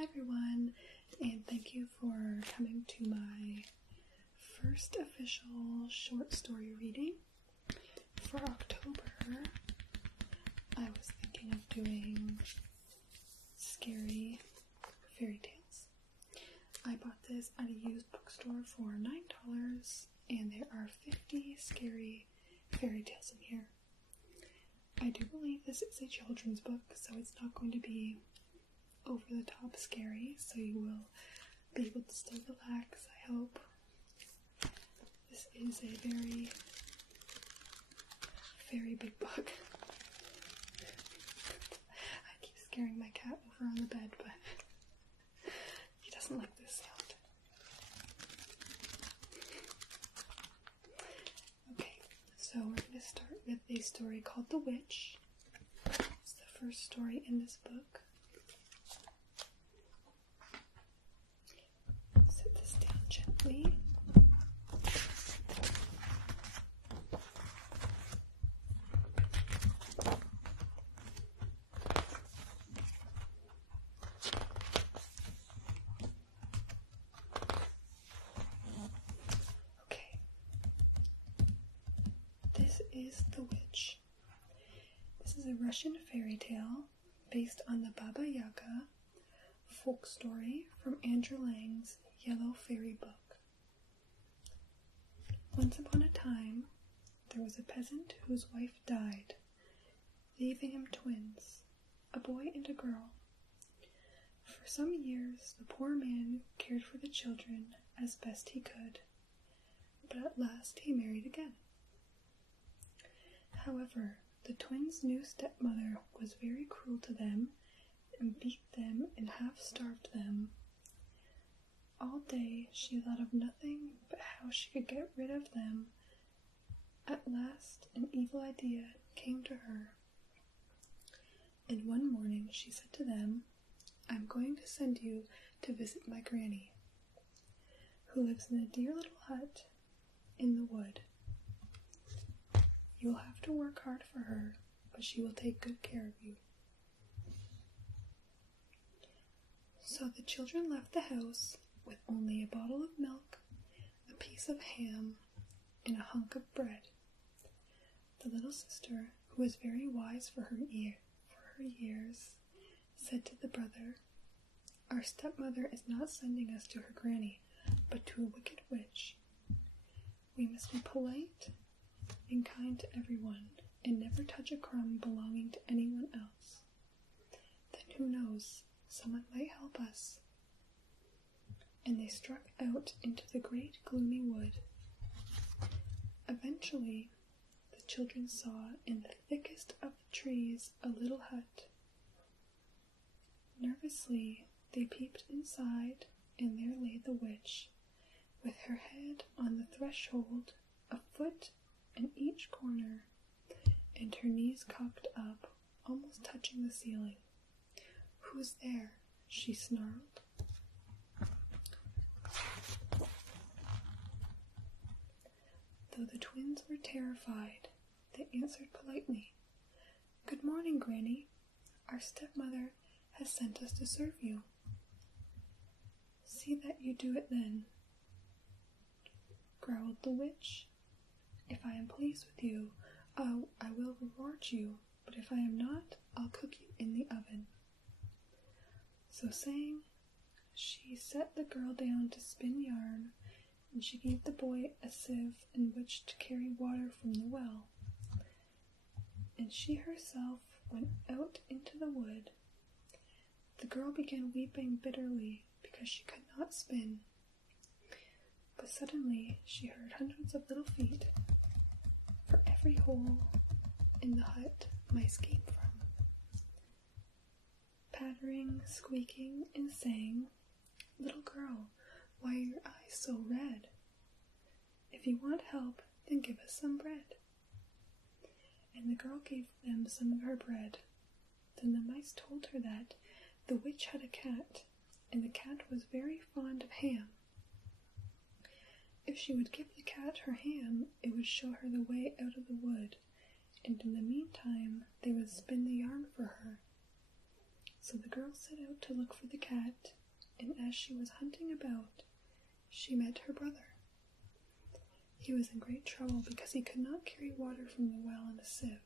Hi everyone, and thank you for coming to my first official short story reading. For October, I was thinking of doing scary fairy tales. I bought this at a used bookstore for $9, and there are 50 scary fairy tales in here. I do believe this is a children's book, so it's not going to be over the top scary, so you will be able to still relax, I hope. This is a very, very big book. I keep scaring my cat over on the bed, but he doesn't like this sound. Okay, so we're going to start with a story called The Witch. It's the first story in this book. Set this down gently. Okay. This is The Witch. This is a Russian fairy tale based on the Baba Yaga folk story from Andrew Lang's Yellow Fairy Book. Once upon a time, there was a peasant whose wife died, leaving him twins, a boy and a girl. For some years, the poor man cared for the children as best he could, but at last he married again. However, the twins' new stepmother was very cruel to them and beat them and half-starved them. All day she thought of nothing but how she could get rid of them. At last an evil idea came to her, and one morning she said to them, "I'm going to send you to visit my granny, who lives in a dear little hut in the wood. You'll have to work hard for her, but she will take good care of you." So the children left the house with only a bottle of milk, a piece of ham, and a hunk of bread. The little sister, who was very wise for her years, said to the brother, "Our stepmother is not sending us to her granny, but to a wicked witch. We must be polite and kind to everyone, and never touch a crumb belonging to anyone else. Then who knows, someone might help us." And they struck out into the great gloomy wood. Eventually, the children saw in the thickest of the trees a little hut. Nervously, they peeped inside, and there lay the witch, with her head on the threshold, a foot in each corner, and her knees cocked up, almost touching the ceiling. "Who's there?" she snarled. Though the twins were terrified, they answered politely, "Good morning, Granny. Our stepmother has sent us to serve you." "See that you do it then," growled the witch. "If I am pleased with you, I will reward you, but if I am not, I'll cook you in the oven." So saying, she set the girl down to spin yarn, and she gave the boy a sieve in which to carry water from the well. And she herself went out into the wood. The girl began weeping bitterly because she could not spin. But suddenly she heard hundreds of little feet. For every hole in the hut mice came from, pattering, squeaking, and saying, "Little girl, why are your eyes so red? If you want help, then give us some bread." And the girl gave them some of her bread. Then the mice told her that the witch had a cat, and the cat was very fond of ham. If she would give the cat her ham, it would show her the way out of the wood, and in the meantime they would spin the yarn for her. So the girl set out to look for the cat, and as she was hunting about, she met her brother. He was in great trouble because he could not carry water from the well in a sieve,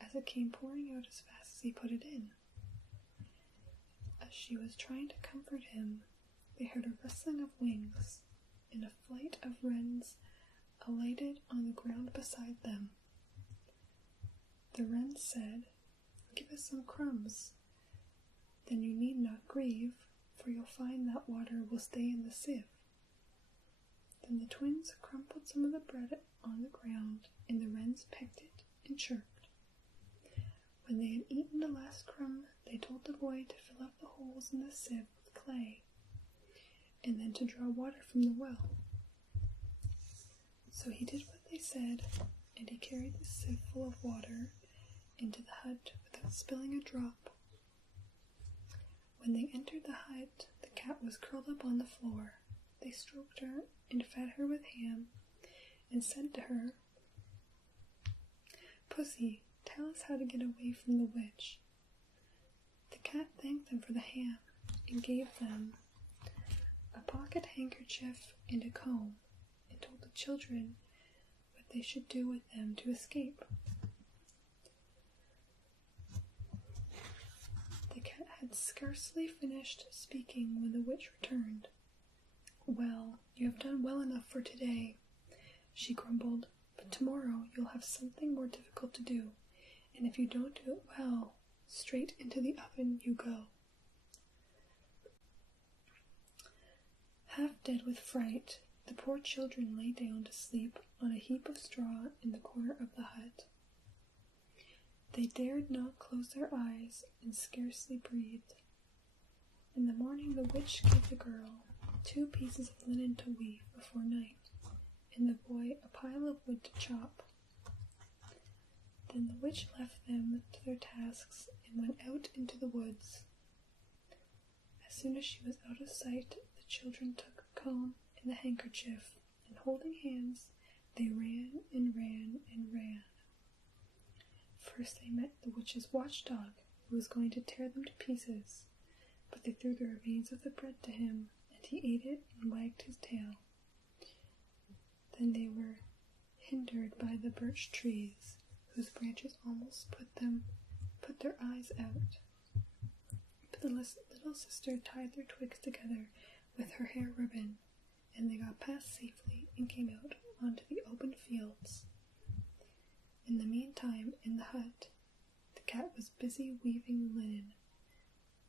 as it came pouring out as fast as he put it in. As she was trying to comfort him, they heard a rustling of wings, and a flight of wrens alighted on the ground beside them. The wrens said, "Give us some crumbs. Then you need not grieve, for you'll find that water will stay in the sieve." Then the twins crumpled some of the bread on the ground, and the wrens pecked it and chirped. When they had eaten the last crumb, they told the boy to fill up the holes in the sieve with clay, and then to draw water from the well. So he did what they said, and he carried the sieve full of water into the hut without spilling a drop. When they entered the hut, the cat was curled up on the floor. They stroked her and fed her with ham, and said to her, "Pussy, tell us how to get away from the witch." The cat thanked them for the ham, and gave them a pocket handkerchief and a comb, and told the children what they should do with them to escape. The cat had scarcely finished speaking when the witch returned. "Well, you have done well enough for today," she grumbled, "but tomorrow you'll have something more difficult to do, and if you don't do it well, straight into the oven you go." Half dead with fright, the poor children lay down to sleep on a heap of straw in the corner of the hut. They dared not close their eyes and scarcely breathed. In the morning the witch gave the girl 2 pieces of linen to weave before night, and the boy a pile of wood to chop. Then the witch left them to their tasks and went out into the woods. As soon as she was out of sight, the children took a comb and a handkerchief, and holding hands, they ran and ran and ran. First they met the witch's watchdog, who was going to tear them to pieces, but they threw the remains of the bread to him, and he ate it and wagged his tail. Then they were hindered by the birch trees, whose branches almost put their eyes out. But the little sister tied their twigs together with her hair ribbon, and they got past safely and came out onto the open fields. In the meantime, in the hut, the cat was busy weaving linen.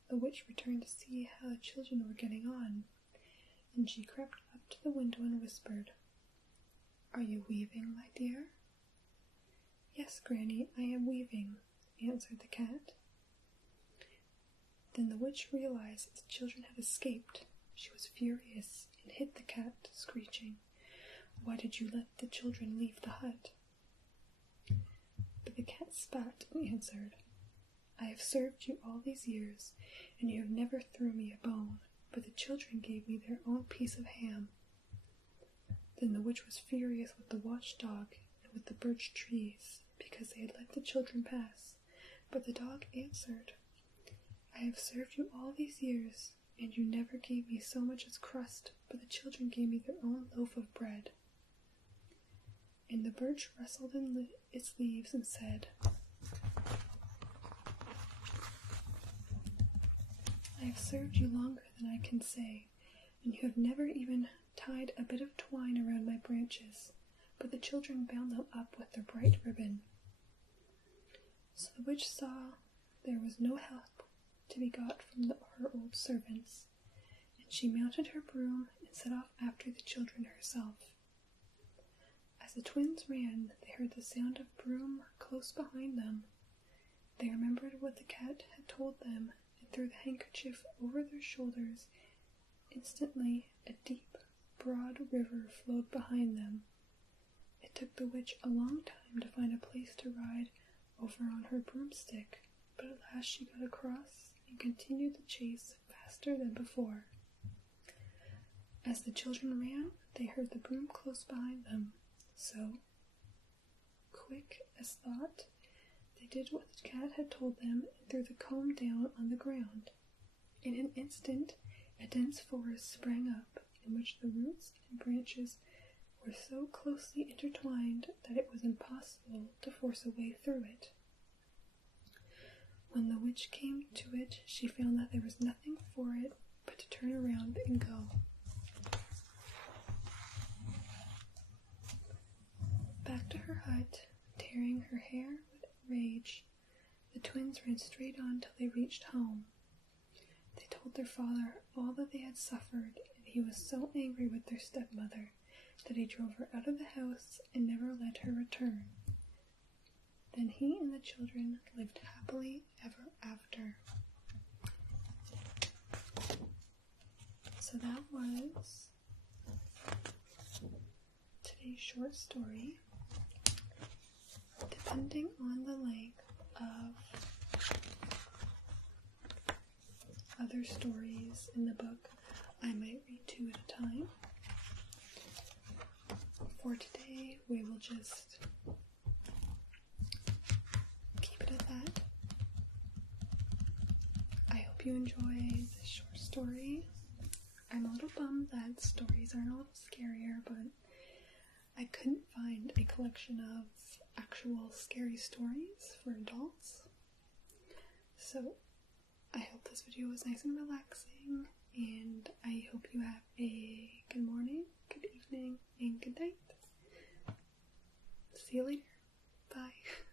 The witch returned to see how the children were getting on, and she crept up to the window and whispered, "Are you weaving, my dear?" "Yes, Granny, I am weaving," answered the cat. Then the witch realized that the children had escaped. She was furious and hit the cat, screeching, "Why did you let the children leave the hut?" But the cat spat and answered, "I have served you all these years, and you have never thrown me a bone, but the children gave me their own piece of ham." Then the witch was furious with the watchdog and with the birch trees, because they had let the children pass. But the dog answered, "I have served you all these years, and you never gave me so much as crust, but the children gave me their own loaf of bread." And the birch rustled in its leaves and said, "I have served you longer than I can say, and you have never even tied a bit of twine around my branches, but the children bound them up with their bright ribbon." So the witch saw there was no help to be got from her old servants, and she mounted her broom and set off after the children herself. As the twins ran, they heard the sound of broom close behind them. They remembered what the cat had told them and threw the handkerchief over their shoulders. Instantly, a deep, broad river flowed behind them. It took the witch a long time to find a place to ride over on her broomstick, but at last she got across and continued the chase faster than before. As the children ran, they heard the broom close behind them. So, quick as thought, They did what the cat had told them and threw the comb down on the ground. In an instant, a dense forest sprang up, in which the roots and branches were so closely intertwined that it was impossible to force a way through it. When the witch came to it, she found that there was nothing for it but to turn around and go. Back to her hut, tearing her hair with rage, the twins ran straight on till they reached home. They told their father all that they had suffered, and he was so angry with their stepmother that he drove her out of the house and never let her return. Then he and the children lived happily ever after. So that was today's short story. Depending on the length of other stories in the book, I might read 2 at a time. For today, we will just keep it at that. I hope you enjoy this short story. I'm a little bummed that stories aren't a little scarier, but I couldn't find a collection of actual scary stories for adults. So I hope this video was nice and relaxing, and I hope you have a good morning, good evening, and good night. See you later. Bye.